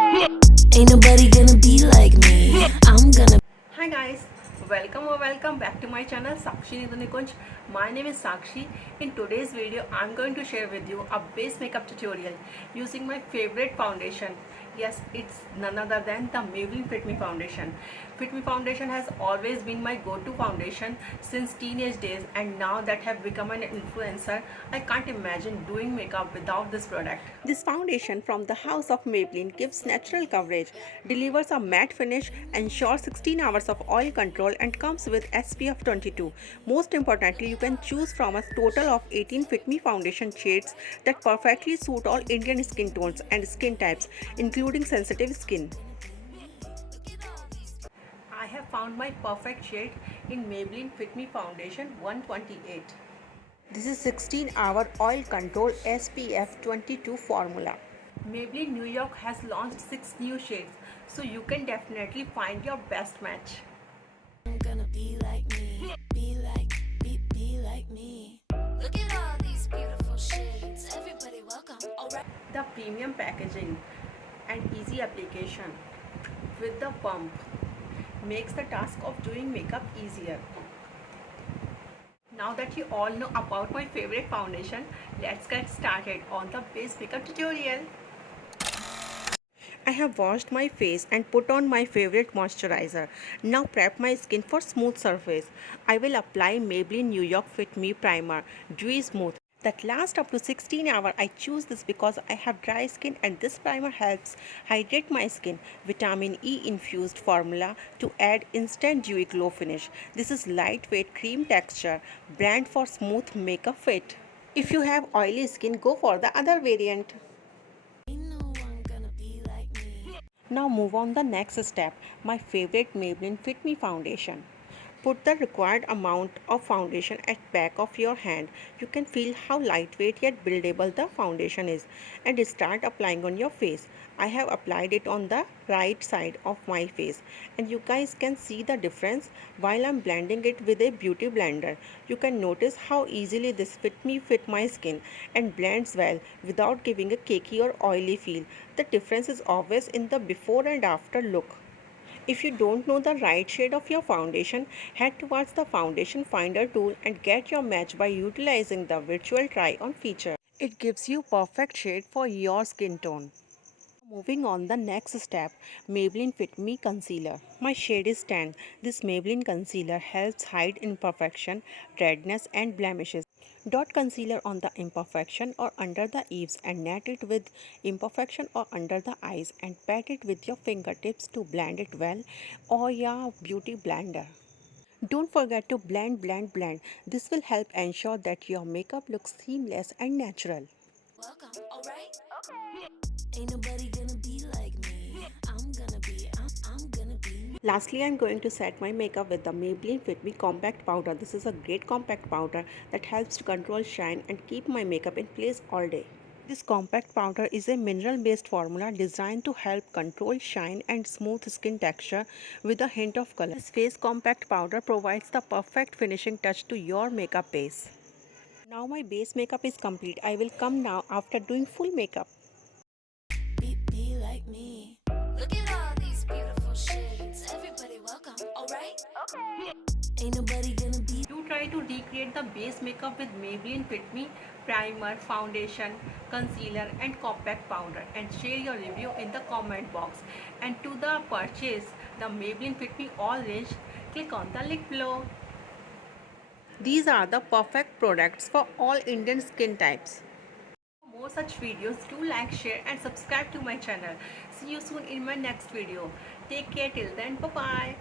Ain't nobody gonna be like me. I'm gonna. Hi guys, welcome or welcome back to my channel Sakshi Nidunikunj. My name is Sakshi. In today's video, I'm going to share with you a base makeup tutorial using my favorite foundation. Yes, it's none other than the Maybelline Fit Me Foundation. Fit Me Foundation has always been my go-to foundation since teenage days, and now that have become an influencer, I can't imagine doing makeup without this product. This foundation from the house of Maybelline gives natural coverage, delivers a matte finish, ensures 16 hours of oil control, and comes with SPF 22. Most importantly, you can choose from a total of 18 Fit Me foundation shades that perfectly suit all Indian skin tones and skin types, including sensitive skin. I have found my perfect shade in Maybelline Fit Me Foundation 128. This is 16-hour oil control SPF 22 formula. Maybelline New York has launched 6 new shades, so you can definitely find your best match. I'm gonna be like me. Be like me. Look at all these beautiful shades. Everybody welcome. Alright. The premium packaging and easy application with the pump makes the task of doing makeup easier. Now that you all know about my favorite foundation, let's get started on the base makeup tutorial. I have washed my face and put on my favorite moisturizer. Now prep my skin for smooth surface. I will apply Maybelline New York Fit Me Primer, Dewy Smooth. That lasts up to 16 hours. I choose this because I have dry skin and this primer helps hydrate my skin. Vitamin E infused formula to add instant dewy glow finish. This is lightweight cream texture, brand for smooth makeup fit. If you have oily skin, go for the other variant. Ain't no one gonna be like me. Now move on the next step, my favorite Maybelline Fit Me Foundation. Put the required amount of foundation at back of your hand. You can feel how lightweight yet buildable the foundation is and start applying on your face. I have applied it on the right side of my face and you guys can see the difference while I'm blending it with a beauty blender. You can notice how easily this fit my skin and blends well without giving a cakey or oily feel. The difference is obvious in the before and after look. If you don't know the right shade of your foundation, head towards the foundation finder tool and get your match by utilizing the virtual try on feature. It gives you perfect shade for your skin tone. Moving on the next step, Maybelline Fit Me Concealer. My shade is tan. This Maybelline concealer helps hide imperfection, redness and blemishes. Dot concealer on the imperfection or under the eaves and net it with imperfection or under the eyes and pat it with your fingertips to blend it well. Oh yeah, beauty blender. Don't forget to blend. This will help ensure that your makeup looks seamless and natural. Welcome. Alright. Ain't nobody gonna be like me. I'm gonna be. Lastly, I'm going to set my makeup with the Maybelline Fit Me Compact Powder. This is a great compact powder that helps to control shine and keep my makeup in place all day. This compact powder is a mineral-based formula designed to help control shine and smooth skin texture with a hint of color. This face compact powder provides the perfect finishing touch to your makeup base. Now my base makeup is complete. I will come now after doing full makeup. Be like me. Look at all these beautiful shades. Everybody welcome. Alright. Ain't nobody gonna be. Do try to recreate the base makeup with Maybelline Fit Me primer, foundation, concealer and compact powder and share your review in the comment box. And to the purchase the Maybelline Fit Me all range, click on the link below. These are the perfect products for all Indian skin types. For more such videos, do like, share and subscribe to my channel. See you soon in my next video. Take care till then. Bye bye.